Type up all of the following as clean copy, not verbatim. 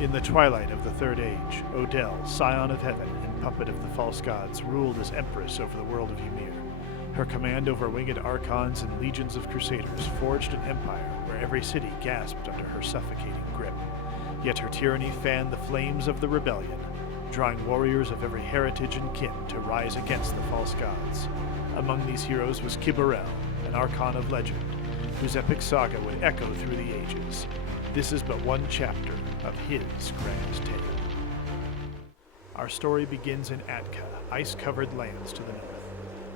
In the twilight of the Third Age, Odell, scion of heaven and puppet of the false gods, ruled as empress over the world of Ymir. Her command over winged archons and legions of crusaders forged an empire where every city gasped under her suffocating grip. Yet her tyranny fanned the flames of the rebellion, drawing warriors of every heritage and kin to rise against the false gods. Among these heroes was Kibborel, an archon of legend, whose epic saga would echo through the ages. This is but one chapter of his grand tale. Our story begins in Atka, ice-covered lands to the north.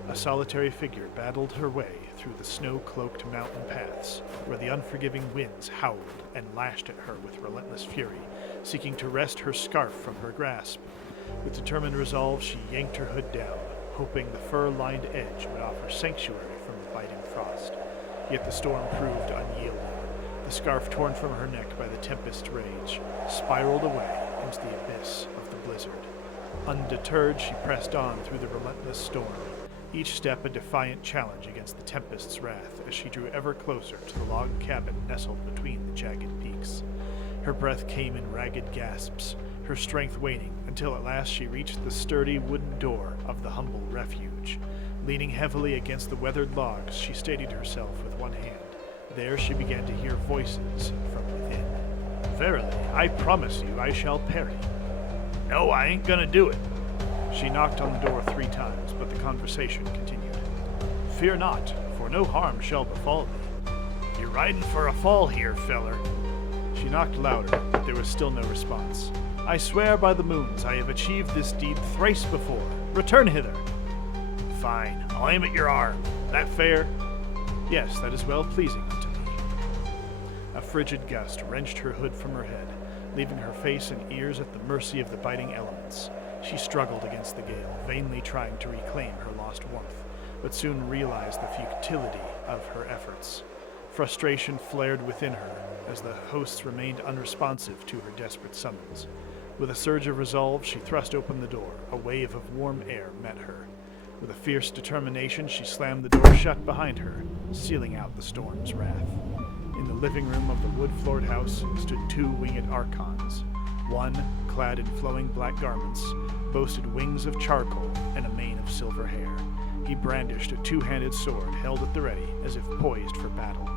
A solitary figure battled her way through the snow-cloaked mountain paths, where the unforgiving winds howled and lashed at her with relentless fury, seeking to wrest her scarf from her grasp. With determined resolve, she yanked her hood down, hoping the fur-lined edge would offer sanctuary from the biting frost. Yet the storm proved unyielding. The scarf torn from her neck by the tempest's rage spiraled away into the abyss of the blizzard. Undeterred, she pressed on through the relentless storm, each step a defiant challenge against the tempest's wrath as she drew ever closer to the log cabin nestled between the jagged peaks. Her breath came in ragged gasps, her strength waning, until at last she reached the sturdy wooden door of the humble refuge. Leaning heavily against the weathered logs, she steadied herself with one hand. There she began to hear voices from within. "Verily, I promise you I shall parry." "No, I ain't gonna do it." She knocked on the door 3 times, but the conversation continued. "Fear not, for no harm shall befall thee." "You're riding for a fall here, feller." She knocked louder, but there was still no response. "I swear by the moons I have achieved this deed thrice before. Return hither." "Fine, I'll aim at your arm. That fair?" "Yes, that is well pleasing unto me." A frigid gust wrenched her hood from her head, leaving her face and ears at the mercy of the biting elements. She struggled against the gale, vainly trying to reclaim her lost warmth, but soon realized the futility of her efforts. Frustration flared within her as the hosts remained unresponsive to her desperate summons. With a surge of resolve, she thrust open the door. A wave of warm air met her. With a fierce determination, she slammed the door shut behind her, sealing out the storm's wrath. In the living room of the wood-floored house stood 2 winged archons. One, clad in flowing black garments, boasted wings of charcoal and a mane of silver hair. He brandished a 2-handed sword held at the ready, as if poised for battle.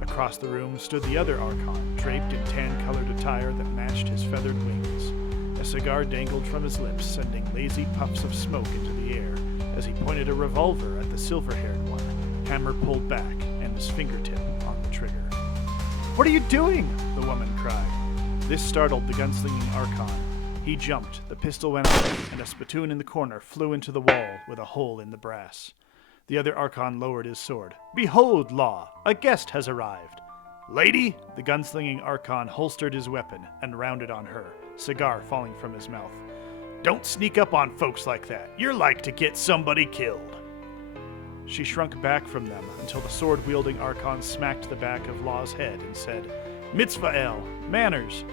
Across the room stood the other archon, draped in tan-colored attire that matched his feathered wings. A cigar dangled from his lips, sending lazy puffs of smoke into the air as he pointed a revolver at the silver-haired one, hammer pulled back and his fingertip on the trigger. "What are you doing?" the woman cried. This startled the gunslinging archon. He jumped, the pistol went off, and a spittoon in the corner flew into the wall with a hole in the brass. The other archon lowered his sword. "Behold, Law! A guest has arrived!" "Lady!" The gunslinging archon holstered his weapon and rounded on her, cigar falling from his mouth. "Don't sneak up on folks like that. You're like to get somebody killed." She shrunk back from them until the sword-wielding archon smacked the back of Law's head and said, "Mitzvah-el, manners!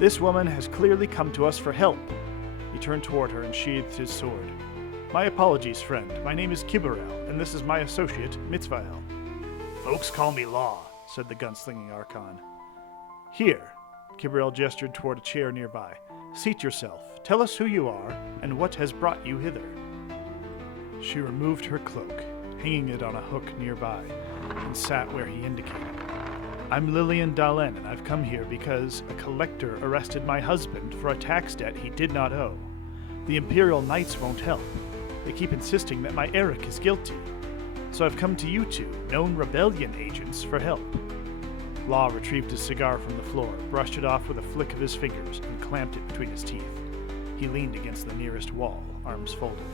This woman has clearly come to us for help." He turned toward her and sheathed his sword. "My apologies, friend. My name is Kibborel, and this is my associate, Mitzvah-el." "Folks call me Law," said the gunslinging archon. "Here." Kibborel gestured toward a chair nearby. "Seat yourself. Tell us who you are, and what has brought you hither." She removed her cloak, hanging it on a hook nearby, and sat where he indicated. "I'm Lillian Dahlen, and I've come here because a collector arrested my husband for a tax debt he did not owe. The Imperial Knights won't help. They keep insisting that my Eric is guilty. So I've come to you 2, known rebellion agents, for help." Law retrieved his cigar from the floor, brushed it off with a flick of his fingers, and clamped it between his teeth. He leaned against the nearest wall, arms folded.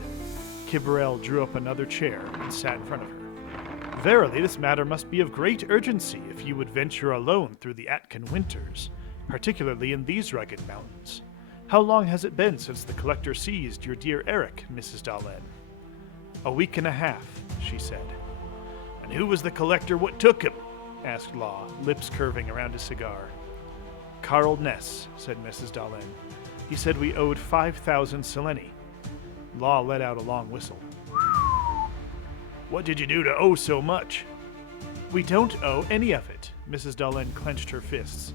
Kibborel drew up another chair and sat in front of her. "Verily, this matter must be of great urgency if you would venture alone through the Atkan winters, particularly in these rugged mountains. How long has it been since the collector seized your dear Eric, Mrs. Dahlen?" "A week and a half," she said. "And who was the collector what took him?" asked Law, lips curving around his cigar. "Karl Ness," said Mrs. Dahlen. "He said we owed 5,000 Seleni." Law let out a long whistle. "What did you do to owe so much?" "We don't owe any of it." Mrs. Dahlen clenched her fists.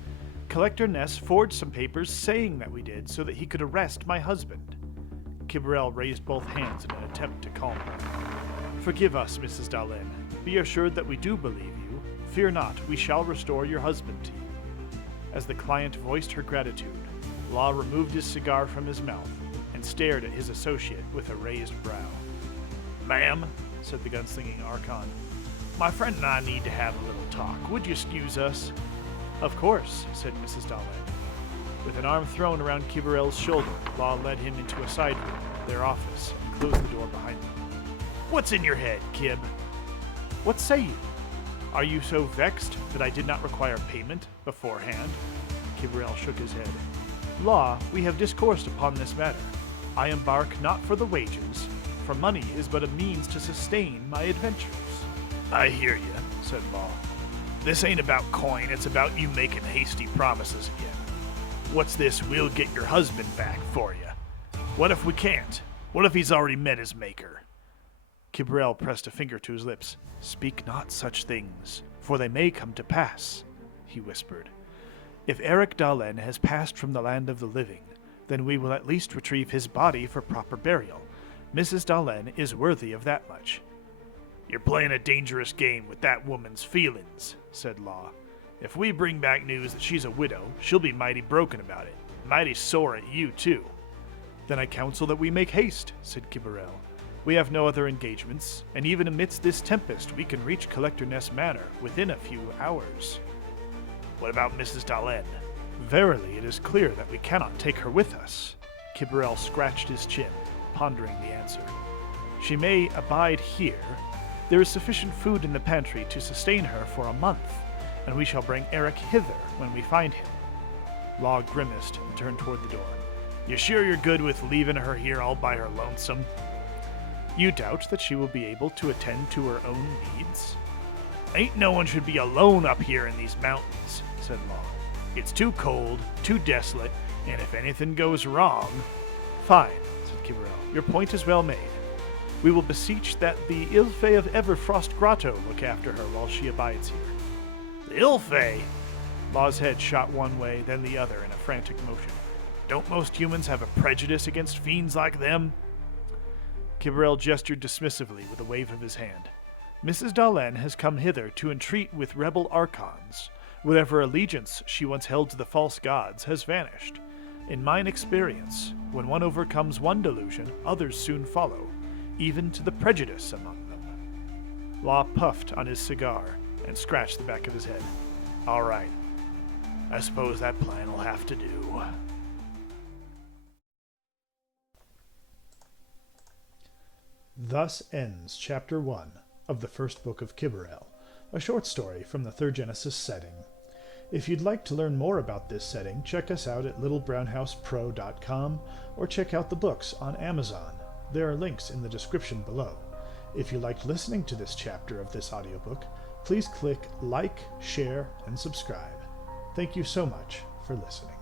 Collector Ness forged some papers saying that we did so that he could arrest my husband. Kibborel raised both hands in an attempt to calm her. Forgive us, Mrs. Dalin. Be assured that we do believe you. Fear not, we shall restore your husband to you. As the client voiced her gratitude, Law removed his cigar from his mouth and stared at his associate with a raised brow. Ma'am, said the gunslinging Archon, my friend and I need to have a little talk. Would you excuse us? Of course, said Mrs. Dalin. With an arm thrown around Kibborel's shoulder, Law led him into a side room, their office, and closed the door behind them. What's in your head, Kib? What say you? Are you so vexed that I did not require payment beforehand? Kibborel shook his head. Law, we have discoursed upon this matter. I embark not for the wages, for money is but a means to sustain my adventures. I hear you, said Law. This ain't about coin, it's about you making hasty promises again. What's this, we'll get your husband back for you? What if we can't? What if he's already met his maker? Kibborel pressed a finger to his lips. Speak not such things, for they may come to pass, he whispered. If Eric Dalen has passed from the land of the living, then we will at least retrieve his body for proper burial. Mrs. Dalen is worthy of that much. You're playing a dangerous game with that woman's feelings, said Law. If we bring back news that she's a widow, she'll be mighty broken about it. Mighty sore at you, too. Then I counsel that we make haste, said Kibborel. We have no other engagements, and even amidst this tempest we can reach Collector Ness Manor within a few hours. What about Mrs. Dalen? Verily, it is clear that we cannot take her with us. Kibborel scratched his chin, pondering the answer. She may abide here. There is sufficient food in the pantry to sustain her for a month, and we shall bring Eric hither when we find him. Law grimaced and turned toward the door. You sure you're good with leaving her here all by her lonesome? You doubt that she will be able to attend to her own needs? Ain't no one should be alone up here in these mountains, said Law. It's too cold, too desolate, and if anything goes wrong... Fine, said Kibborel. Your point is well made. We will beseech that the Ilfey of Everfrost Grotto look after her while she abides here. The Ilfey? Law's head shot one way, then the other in a frantic motion. Don't most humans have a prejudice against fiends like them? Kibborel gestured dismissively with a wave of his hand. Mrs. Dalen has come hither to entreat with rebel archons. Whatever allegiance she once held to the false gods has vanished. In mine experience, when one overcomes one delusion, others soon follow, even to the prejudice among them. Law puffed on his cigar and scratched the back of his head. All right. I suppose that plan will have to do. Thus ends Chapter 1 of the first book of Kibborel, a short story from the Third Genesis setting. If you'd like to learn more about this setting, check us out at littlebrownhousepro.com or check out the books on Amazon. There are links in the description below. If you liked listening to this chapter of this audiobook, please click like, share, and subscribe. Thank you so much for listening.